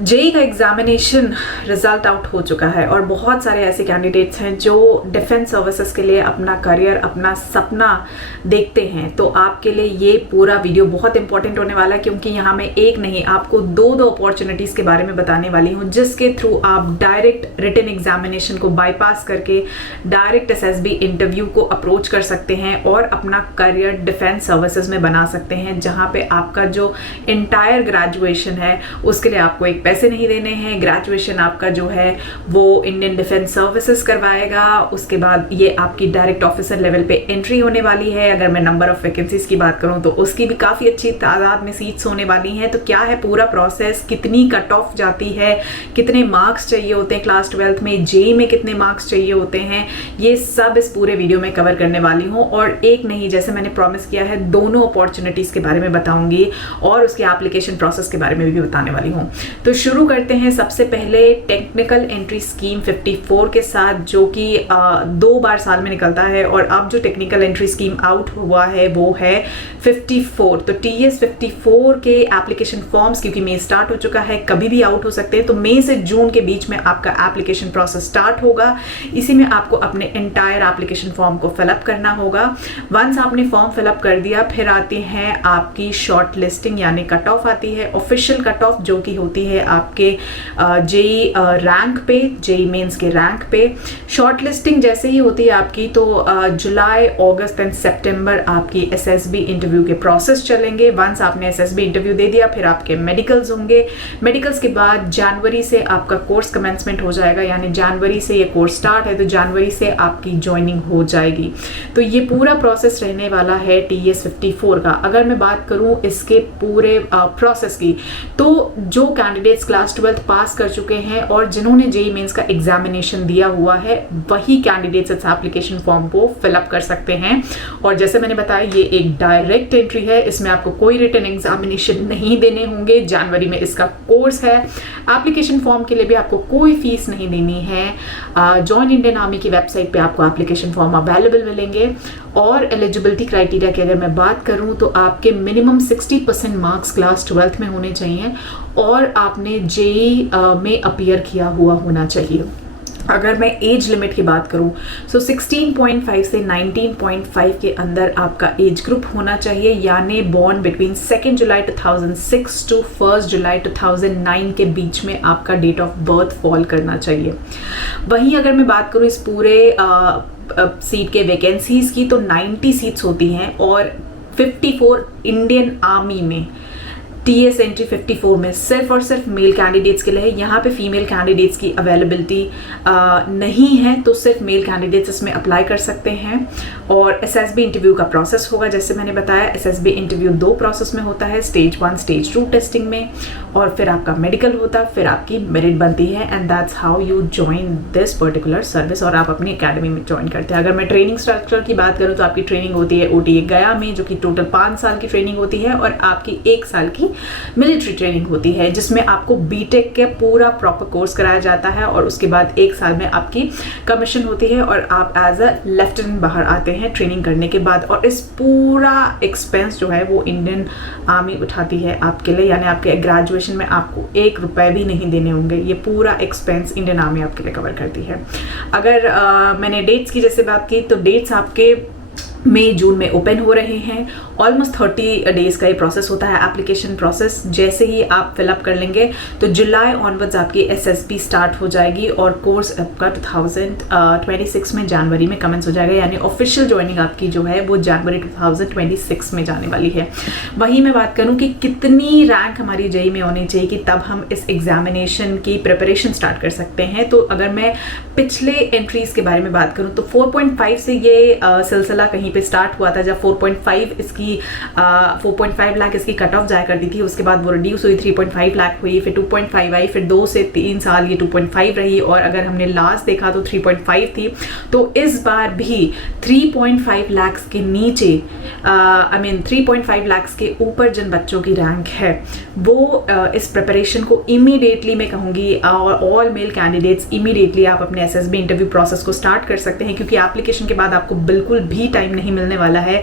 JEE का examination result out हो चुका है और बहुत सारे ऐसे कैंडिडेट्स हैं जो डिफेंस सर्विसेज के लिए अपना करियर, अपना सपना देखते हैं। तो आपके लिए ये पूरा वीडियो बहुत इंपॉर्टेंट होने वाला है, क्योंकि यहाँ मैं एक नहीं आपको दो अपॉर्चुनिटीज़ के बारे में बताने वाली हूँ, जिसके थ्रू आप डायरेक्ट रिटन एग्जामिनेशन को बाईपास करके डायरेक्ट एसएसबी इंटरव्यू को अप्रोच कर सकते हैं और अपना करियर डिफेंस सर्विसेज में बना सकते हैं, जहाँ पे आपका जो इंटायर ग्रेजुएशन है उसके लिए आपको एक पैसे नहीं देने हैं। ग्रेजुएशन आपका जो है वो इंडियन डिफेंस सर्विसेज करवाएगा। उसके बाद ये आपकी डायरेक्ट ऑफिसर लेवल पे एंट्री होने वाली है। अगर मैं नंबर ऑफ वैकेंसीज की बात करूं तो उसकी भी काफ़ी अच्छी तादाद में सीट्स होने वाली हैं। तो क्या है पूरा प्रोसेस, कितनी कट ऑफ जाती है, कितने मार्क्स चाहिए होते हैं क्लास 12th में, जेई में कितने मार्क्स चाहिए होते हैं, ये सब इस पूरे वीडियो में कवर करने वाली हूँ। और एक नहीं, जैसे मैंने प्रॉमिस किया है, दोनों अपॉर्चुनिटीज़ के बारे में बताऊंगी और उसके एप्लीकेशन प्रोसेस के बारे में भी बताने वाली हूँ। तो शुरू करते हैं सबसे पहले टेक्निकल एंट्री स्कीम 54 के साथ, जो कि 2 बार साल में निकलता है। और अब जो टेक्निकल एंट्री स्कीम आउट हुआ है वो है 54। तो TS 54 के एप्लीकेशन फॉर्म्स, क्योंकि मई स्टार्ट हो चुका है, कभी भी आउट हो सकते हैं। तो मई से जून के बीच में आपका एप्लीकेशन प्रोसेस स्टार्ट होगा। इसी में आपको अपने एंटायर एप्लीकेशन फॉर्म को फिलअप करना होगा। वंस आपने फॉर्म फिलअप कर दिया, फिर आती है आपकी शॉर्ट लिस्टिंग, यानी कट ऑफ आती है, ऑफिशियल कट ऑफ, जो कि होती है आपके जेई रैंक पे, जेई मेंस के रैंक पे। शॉर्ट लिस्टिंग जैसे ही होती है आपकी, तो जुलाई, अगस्त एंड सितंबर आपकी एसएसबी इंटरव्यू के प्रोसेस चलेंगे। वंस आपने एसएसबी इंटरव्यू दे दिया, फिर आपके मेडिकल्स होंगे। मेडिकल्स के बाद जनवरी से आपका कोर्स कमेंसमेंट हो जाएगा, यानी जनवरी से ये कोर्स स्टार्ट है तो जनवरी से आपकी ज्वाइनिंग हो जाएगी। तो ये पूरा प्रोसेस रहने वाला है TS 54 का। अगर मैं बात करूं इसके पूरे प्रोसेस की, तो जो कैंडिडेट्स क्लास 12th पास कर चुके हैं और जिन्होंने जेई मेंस का एग्जामिनेशन दिया हुआ है, वही कैंडिडेट्स इस एप्लीकेशन फॉर्म को फिलअप कर सकते हैं। और जैसे मैंने बताया, ये एक डायरेक्ट एंट्री है, इसमें आपको कोई रिटन एग्जामिनेशन नहीं देने होंगे। जनवरी में इसका कोर्स है। एप्लीकेशन फॉर्म के लिए भी आपको कोई फीस नहीं देनी है। जॉइन इंडियन आर्मी की वेबसाइट पे आपको एप्लीकेशन फॉर्म अवेलेबल मिलेंगे। और एलिजिबिलिटी क्राइटेरिया की अगर मैं बात करूं, तो आपके मिनिमम 60% मार्क्स क्लास 12th में होने चाहिए और आपने जेई में अपीयर किया हुआ होना चाहिए। अगर मैं एज लिमिट की बात करूं, सो 16.5 से 19.5 के अंदर आपका एज ग्रुप होना चाहिए, यानी बॉर्न बिटवीन 2 जुलाई 2006 टू 1 जुलाई 2009 के बीच में आपका डेट ऑफ बर्थ फॉल करना चाहिए। वहीं अगर मैं बात करूं इस पूरे सीट के वैकेंसीज की, तो 90 सीट्स होती हैं और 54 इंडियन आर्मी में TS एंट्री 54 में सिर्फ और सिर्फ मेल कैंडिडेट्स के लिए है। यहाँ पे फीमेल कैंडिडेट्स की अवेलेबिलिटी नहीं है, तो सिर्फ मेल कैंडिडेट्स इसमें अप्लाई कर सकते हैं। और एसएसबी इंटरव्यू का प्रोसेस होगा, जैसे मैंने बताया, एसएसबी इंटरव्यू 2 प्रोसेस में होता है, स्टेज 1, स्टेज 2 टेस्टिंग में, और फिर आपका मेडिकल होता है, फिर आपकी मेरिट बनती है। And that's how you join this particular service, और आप अपनी अकेडमी में ज्वाइन करते हैं। अगर मैं ट्रेनिंग स्ट्रक्चर की बात करूँ, तो आपकी ट्रेनिंग होती है OTA गया में, जो कि टोटल 5 साल की ट्रेनिंग होती है, और आपकी 1 साल की मिलिट्री ट्रेनिंग होती है, जिसमें आपको बीटेक के पूरा प्रॉपर कोर्स कराया जाता है। और उसके बाद 1 साल में आपकी कमीशन होती है और आप एज अ लेफ्टिनेंट बाहर आते हैं ट्रेनिंग करने के बाद। और इस पूरा एक्सपेंस जो है वो इंडियन आर्मी उठाती है आपके लिए, यानी आपके ग्रेजुएशन में आपको 1 रुपए भी नहीं देने होंगे। ये पूरा एक्सपेंस इंडियन आर्मी आपके लिए कवर करती है। अगर मैंने डेट्स की जैसे बात की, तो डेट्स आपके मई जून में ओपन हो रहे हैं। ऑलमोस्ट 30 डेज का ये प्रोसेस होता है एप्लीकेशन प्रोसेस। जैसे ही आप फिलअप कर लेंगे, तो जुलाई ऑनवर्ड्स आपकी एसएसबी स्टार्ट हो जाएगी और कोर्स आपका 2026 में जनवरी में कमेंस हो जाएगा, यानी ऑफिशियल ज्वाइनिंग आपकी जो है वो जनवरी 2026 में जाने वाली है। वहीं मैं बात करूं कि कितनी रैंक हमारी जेई में होनी चाहिए कि तब हम इस एग्जामिनेशन की प्रिपरेशन स्टार्ट कर सकते हैं। तो अगर मैं पिछले एंट्रीज के बारे में बात करूं, तो 4.5 से ये सिलसिला कहीं पे स्टार्ट हुआ था, जब 4.5 लाख इसकी कट ऑफ जाया करती थी। उसके बाद वो रिड्यूस हुई, 3.5 लाख हुई, फिर 2.5 आई, फिर 2 से 3 साल ये 2.5 रही, और अगर हमने लास्ट देखा तो 3.5 थी। तो इस बार भी 3.5 लाख के नीचे, 3.5 लाख के ऊपर जिन बच्चों की रैंक है, वो इस प्रिपरेशन को इमीडिएटली, मैं कहूँगी, और ऑल मेल कैंडिडेट्स इमीडिएटली आप अपने एसएसबी इंटरव्यू प्रोसेस को स्टार्ट कर सकते हैं, क्योंकि एप्लीकेशन के बाद आपको बिल्कुल भी टाइम नहीं नहीं मिलने वाला है।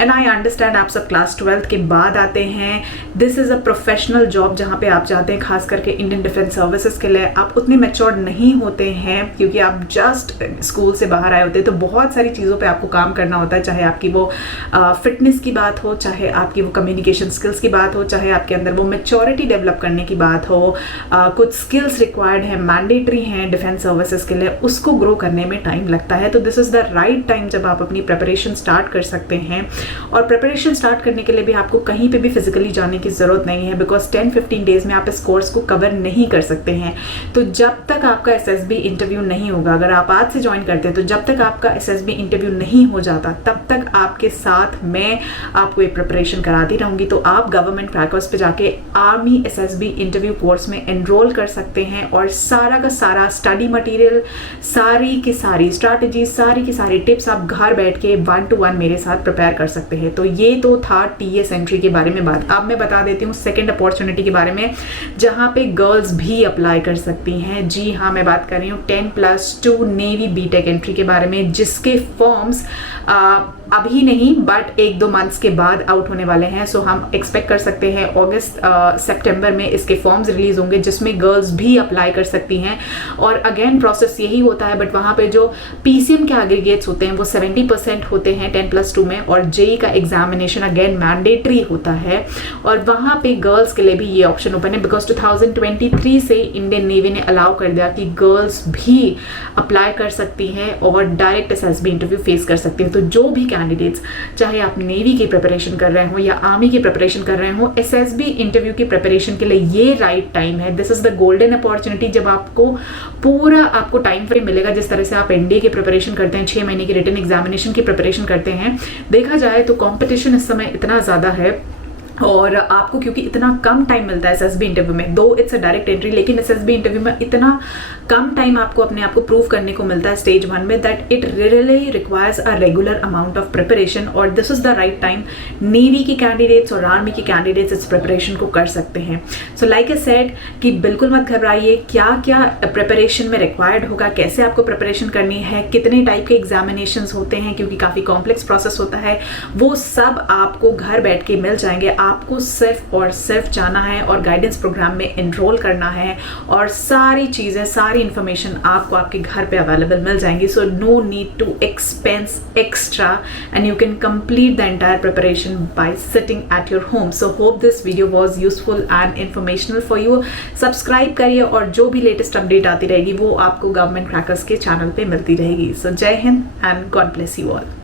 एंड आई अंडरस्टैंड आप सब क्लास 12th के बाद आते हैं, this is a professional job जहाँ पे आप जाते हैं, खास करके इंडियन डिफेंस सर्विसेज के लिए। आप उतने मैच्योर नहीं होते हैं क्योंकि आप जस्ट स्कूल से बाहर आए होते हैं, तो बहुत सारी चीज़ों पे आपको काम करना होता है, चाहे आपकी वो फिटनेस की बात हो, चाहे आपकी वो कम्युनिकेशन स्किल्स की बात हो, चाहे आपके अंदर वो मैच्योरिटी डेवलप करने की बात हो। कुछ स्किल्स रिक्वायर्ड हैं, मैंडेटरी हैं डिफेंस सर्विसेज के लिए, उसको ग्रो करने में टाइम लगता है। तो this is the right time जब आप अपनी प्रिपरेशन स्टार्ट कर सकते हैं। और प्रिपरेशन स्टार्ट करने के लिए भी आपको कहीं पे भी फिजिकली जाने की ज़रूरत नहीं है, बिकॉज 10-15 डेज में आप इस कोर्स को कवर नहीं कर सकते हैं। तो जब तक आपका SSB इंटरव्यू नहीं होगा, अगर आप आज से ज्वाइन करते हैं तो जब तक आपका SSB इंटरव्यू नहीं हो जाता तब तक आपके साथ मैं आपको ये प्रिपरेशन कराती रहूँगी। तो आप गवर्नमेंट क्रैकर्स पे जाके आर्मी SSB इंटरव्यू कोर्स में एनरोल कर सकते हैं और सारा का सारा स्टडी मटेरियल, सारी की सारी स्ट्रैटेजी, सारी की सारी टिप्स आप घर बैठ के 1-to-1 मेरे साथ प्रिपेयर कर सकते हैं। तो ये तो था TS एंट्री के बारे में बात। अब मैं बता देती हूँ सेकेंड अपॉर्चुनिटी के बारे में, जहाँ पे गर्ल्स भी अप्लाई कर सकती हैं। जी हाँ, मैं बात कर रही हूँ 10+2 नेवी बीटेक एंट्री के बारे में, जिसके फॉर्म्स अभी नहीं बट 1-2 मंथ्स के बाद आउट होने वाले हैं। सो हम एक्सपेक्ट कर सकते हैं अगस्त सितंबर में इसके फॉर्म्स रिलीज होंगे, जिसमें गर्ल्स भी अप्लाई कर सकती हैं। और अगेन प्रोसेस यही होता है, बट वहाँ पे जो PCM के एग्रीगेट्स होते हैं वो 70% होते हैं 10+2 में, और JEE का एग्जामिनेशन अगेन मैंडेटरी होता है। और वहाँ पे गर्ल्स के लिए भी ये ऑप्शन ओपन है, बिकॉज 2023 से इंडियन नेवी ने अलाउ कर दिया कि गर्ल्स भी अप्लाई कर सकती हैं और डायरेक्ट SSB इंटरव्यू फेस कर सकती हैं। तो जो भी कैंडिडेट्स, चाहे आप नेवी की प्रिपरेशन कर रहे हो या आर्मी की प्रिपरेशन कर रहे हो, SSB इंटरव्यू की प्रिपरेशन के लिए ये राइट टाइम है। This is the golden opportunity जब आपको टाइम फ्रेम मिलेगा। जिस तरह से आप NDA की प्रिपरेशन करते हैं, 6 महीने की रिटन एग्जामिनेशन की प्रिपरेशन करते हैं, देखा जाए तो कंपटीशन इस समय इतना ज़्यादा है और आपको क्योंकि इतना कम टाइम मिलता है SSB इंटरव्यू में, दो इट्स अ डायरेक्ट एंट्री, लेकिन SSB इंटरव्यू में इतना कम टाइम आपको अपने आप को प्रूव करने को मिलता है स्टेज 1 में, that it really requires a regular amount of preparation. और this is the right time navy की कैंडिडेट्स और आर्मी की कैंडिडेट्स इस प्रिपरेशन को कर सकते हैं। सो लाइक आई सेड कि बिल्कुल मत घबराइए, क्या क्या प्रिपरेशन में रिक्वायर्ड होगा, कैसे आपको प्रिपरेशन करनी है, कितने टाइप के एग्जामिनेशंस होते हैं, क्योंकि काफ़ी कॉम्प्लेक्स प्रोसेस होता है, वो सब आपको घर बैठ के मिल जाएंगे। आपको सिर्फ और सिर्फ जाना है और गाइडेंस प्रोग्राम में एनरोल करना है और सारी चीज़ें, सारी इंफॉर्मेशन आपको आपके घर पे अवेलेबल मिल जाएंगी। So no need to expense extra and you can complete the entire preparation by sitting at your home. So hope this video was useful and informational for you. Subscribe करिए और जो भी लेटेस्ट अपडेट आती रहेगी वो आपको government crackers के channel पे मिलती रहेगी। सो जय Hind and God bless you all.